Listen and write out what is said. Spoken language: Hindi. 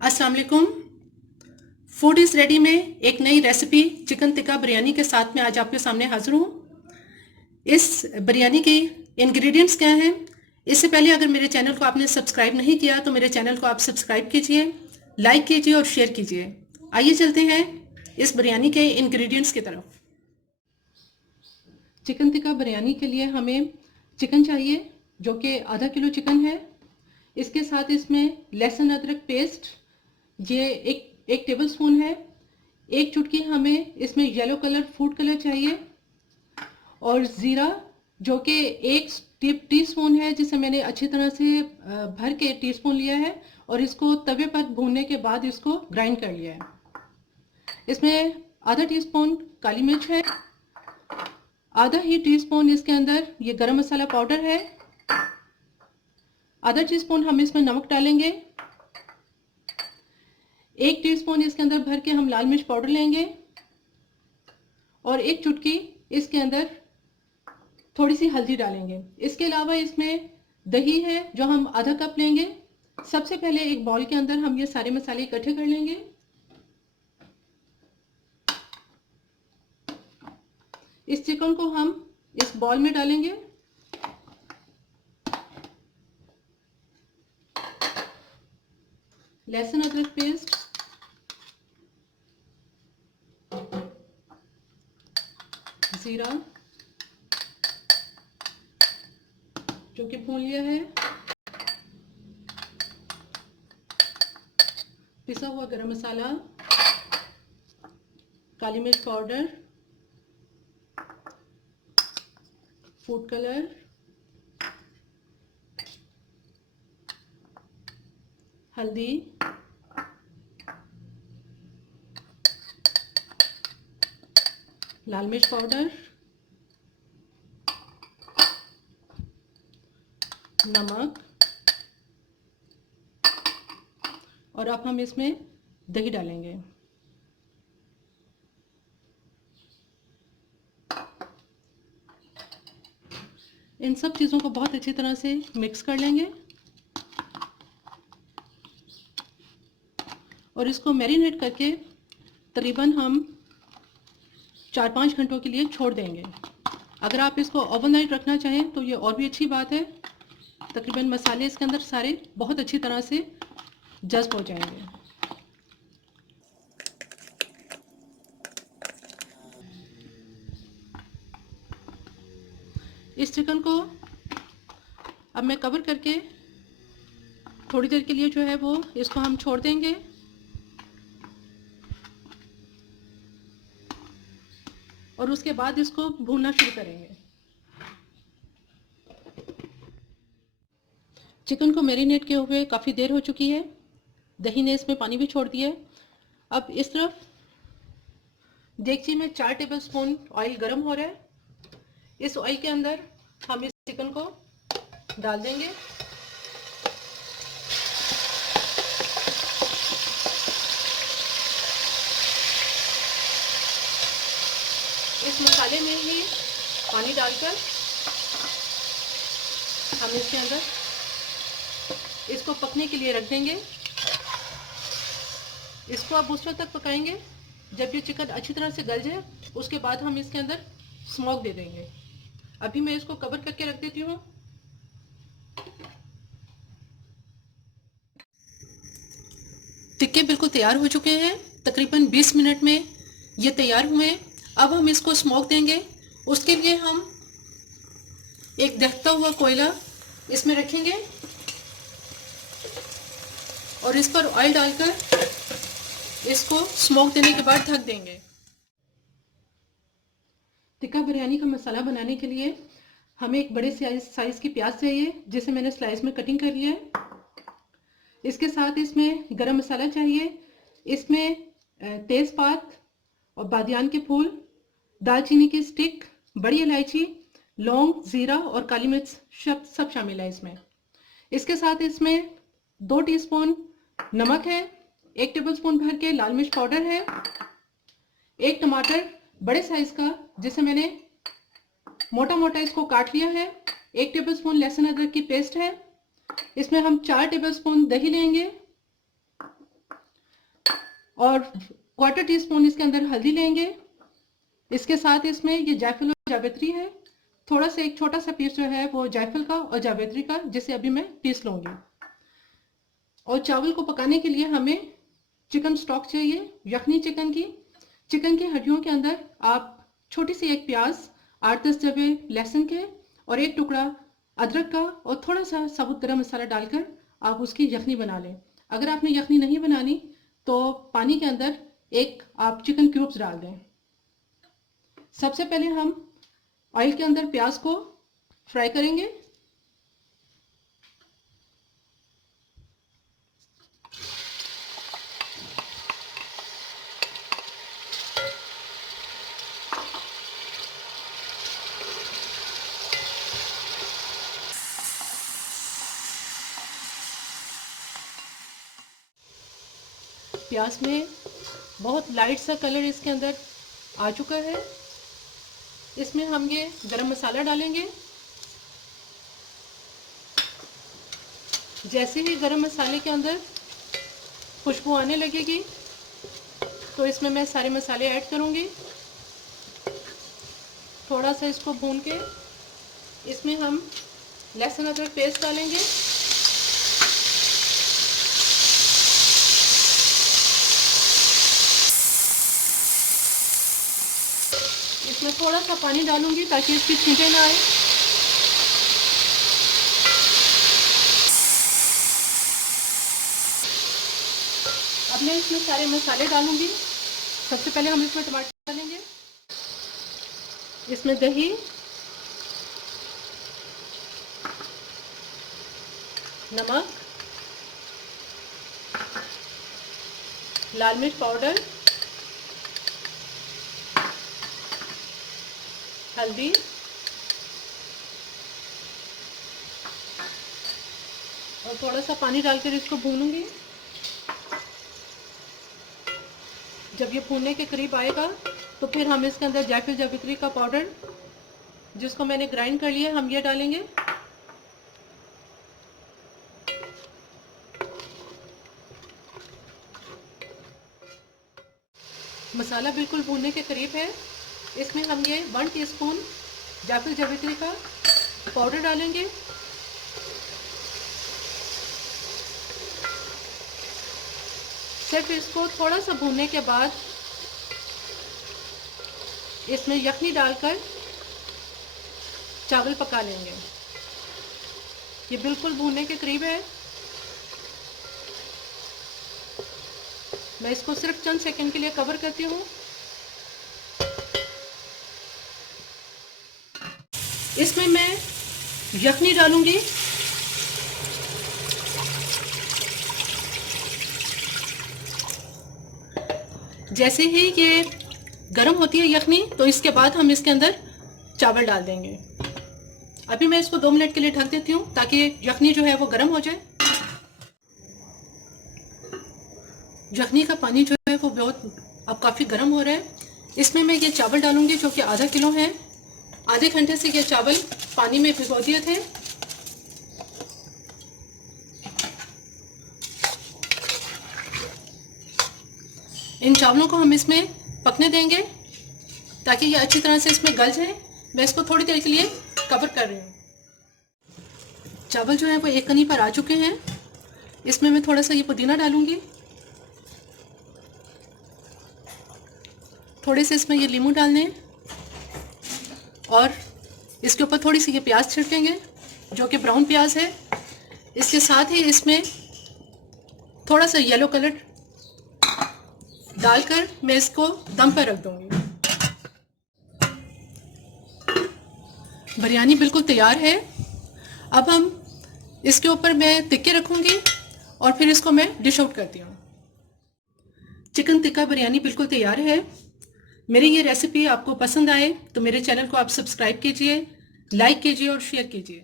अस्सलाम वालेकुम। फूड इज़ रेडी में एक नई रेसिपी चिकन टिक्का बिरयानी के साथ में आज आपके सामने हाजिर हूँ। इस बिरयानी के इंग्रेडिएंट्स क्या हैं? इससे पहले अगर मेरे चैनल को आपने सब्सक्राइब नहीं किया तो मेरे चैनल को आप सब्सक्राइब कीजिए, लाइक कीजिए और शेयर कीजिए। आइए चलते हैं इस बिरयानी के इंग्रेडिएंट्स की तरफ। चिकन टिक्का बिरयानी के लिए हमें चिकन चाहिए जो कि आधा किलो चिकन है। इसके साथ इसमें लहसुन अदरक पेस्ट ये एक टेबल स्पून है। एक चुटकी हमें इसमें येलो कलर फूड कलर चाहिए और ज़ीरा जो कि एक टी स्पून है, जिसे मैंने अच्छी तरह से भर के टी स्पून लिया है और इसको तवे पर भूनने के बाद इसको ग्राइंड कर लिया है। इसमें आधा टी स्पून काली मिर्च है, आधा ही टी स्पून इसके अंदर ये गरम मसाला पाउडर है, आधा टी स्पून हम इसमें नमक डालेंगे, एक टीस्पून इसके अंदर भर के हम लाल मिर्च पाउडर लेंगे और एक चुटकी इसके अंदर थोड़ी सी हल्दी डालेंगे। इसके अलावा इसमें दही है जो हम आधा कप लेंगे। सबसे पहले एक बाउल के अंदर हम ये सारे मसाले इकट्ठे कर लेंगे। इस चिकन को हम इस बाउल में डालेंगे। लहसुन अदरक पेस्ट, जीरा जो कि भून लिया है, पिसा हुआ गरम मसाला, काली मिर्च पाउडर, फूड कलर, हल्दी, लाल मिर्च पाउडर, नमक और अब हम इसमें दही डालेंगे। इन सब चीज़ों को बहुत अच्छी तरह से मिक्स कर लेंगे और इसको मैरिनेट करके तकरीबन हम 4-5 घंटों के लिए छोड़ देंगे। अगर आप इसको ओवरनाइट रखना चाहें तो ये और भी अच्छी बात है। तकरीबन मसाले इसके अंदर सारे बहुत अच्छी तरह से जज़्ब हो जाएंगे। इस चिकन को अब मैं कवर करके थोड़ी देर के लिए जो है वो इसको हम छोड़ देंगे और उसके बाद इसको भूनना शुरू करेंगे। चिकन को मैरिनेट किए हुए काफ़ी देर हो चुकी है। दही ने इसमें पानी भी छोड़ दिया है। अब इस तरफ देगची में 4 टेबल स्पून ऑयल गर्म हो रहा है। इस ऑयल के अंदर हम इस चिकन को डाल देंगे। इस मसाले में ही पानी डालकर हम इसके अंदर इसको पकने के लिए रख देंगे। इसको आप उस वक्त तक पकाएंगे जब ये चिकन अच्छी तरह से गल जाए। उसके बाद हम इसके अंदर स्मोक दे देंगे। अभी मैं इसको कवर करके रख देती हूँ। टिक्के बिल्कुल तैयार हो चुके हैं। तकरीबन 20 मिनट में ये तैयार हुए। अब हम इसको स्मोक देंगे। उसके लिए हम एक दहकता हुआ कोयला इसमें रखेंगे और इस पर ऑयल डालकर इसको स्मोक देने के बाद ढक देंगे। टिक्का बिरयानी का मसाला बनाने के लिए हमें एक बड़े साइज़ की प्याज चाहिए, जिसे मैंने स्लाइस में कटिंग कर लिया है। इसके साथ इसमें गरम मसाला चाहिए। इसमें तेज़पात और बादियान के फूल, दालचीनी की स्टिक, बड़ी इलायची, लौंग, ज़ीरा और काली मिर्च सब शामिल है इसमें। इसके साथ इसमें 2 टीस्पून नमक है, 1 टेबलस्पून भर के लाल मिर्च पाउडर है, एक टमाटर बड़े साइज का जिसे मैंने मोटा मोटा इसको काट लिया है, 1 टेबलस्पून लहसुन अदरक की पेस्ट है। इसमें हम 4 टेबलस्पून दही लेंगे, और 1/4 टीस्पून इसके अंदर हल्दी लेंगे। इसके साथ इसमें ये जायफल और जावित्री है, थोड़ा सा एक छोटा सा पीस जो है वो जायफल का और जावित्री का, जिसे अभी मैं पीस लूँगी। और चावल को पकाने के लिए हमें चिकन स्टॉक चाहिए, यखनी चिकन की। चिकन की हड्डियों के अंदर आप छोटी सी एक प्याज, 8-10 जबे लहसुन के और एक टुकड़ा अदरक का और थोड़ा सा साबुत गरम मसाला डालकर आप उसकी यखनी बना लें। अगर आपने यखनी नहीं बनानी तो पानी के अंदर एक आप चिकन क्यूब्स डाल दें। सबसे पहले हम ऑयल के अंदर प्याज को फ्राई करेंगे। प्याज में बहुत लाइट सा कलर इसके अंदर आ चुका है। इसमें हम ये गरम मसाला डालेंगे। जैसे ही गरम मसाले के अंदर खुशबू आने लगेगी तो इसमें मैं सारे मसाले ऐड करूँगी। थोड़ा सा इसको भून के इसमें हम लहसुन अदरक पेस्ट डालेंगे। इसमें थोड़ा सा पानी डालूंगी ताकि इसकी छींटे ना आए। अब मैं इसमें सारे मसाले डालूंगी। सबसे पहले हम इसमें टमाटर डालेंगे, इसमें दही, नमक, लाल मिर्च पाउडर, हल्दी और थोड़ा सा पानी डालकर इसको भूनूंगी। जब ये भूनने के करीब आएगा तो फिर हम इसके अंदर जायफल जावित्री का पाउडर, जिसको मैंने ग्राइंड कर लिया, हम ये डालेंगे। मसाला बिल्कुल भूनने के करीब है। इसमें हम ये 1 टीस्पून जायफल जावित्री का पाउडर डालेंगे। सिर्फ इसको थोड़ा सा भूनने के बाद इसमें यखनी डालकर चावल पका लेंगे। ये बिल्कुल भूनने के करीब है। मैं इसको सिर्फ चंद सेकंड के लिए कवर करती हूँ। इसमें मैं यखनी डालूंगी। जैसे ही ये गर्म होती है यखनी तो इसके बाद हम इसके अंदर चावल डाल देंगे। अभी मैं इसको 2 मिनट के लिए ढक देती हूँ ताकि यखनी जो है वो गर्म हो जाए। यखनी का पानी जो है वो बहुत अब काफ़ी गर्म हो रहा है। इसमें मैं ये चावल डालूंगी जो कि आधा किलो है। आधे घंटे से ये चावल पानी में भिगो दिए थे। इन चावलों को हम इसमें पकने देंगे ताकि ये अच्छी तरह से इसमें गल जाए। मैं इसको थोड़ी देर के लिए कवर कर रही हूँ। चावल जो है वो एक कनी पर आ चुके हैं। इसमें मैं थोड़ा सा ये पुदीना डालूंगी, थोड़े से इसमें ये नींबू डालने और इसके ऊपर थोड़ी सी ये प्याज छिड़केंगे जो कि ब्राउन प्याज है। इसके साथ ही इसमें थोड़ा सा येलो कलर डालकर मैं इसको दम पर रख दूंगी। बिरयानी बिल्कुल तैयार है। अब हम इसके ऊपर मैं टिक्के रखूंगी और फिर इसको मैं डिश आउट करती हूँ। चिकन टिक्का बिरयानी बिल्कुल तैयार है। मेरी ये रेसिपी आपको पसंद आए तो मेरे चैनल को आप सब्सक्राइब कीजिए, लाइक कीजिए और शेयर कीजिए।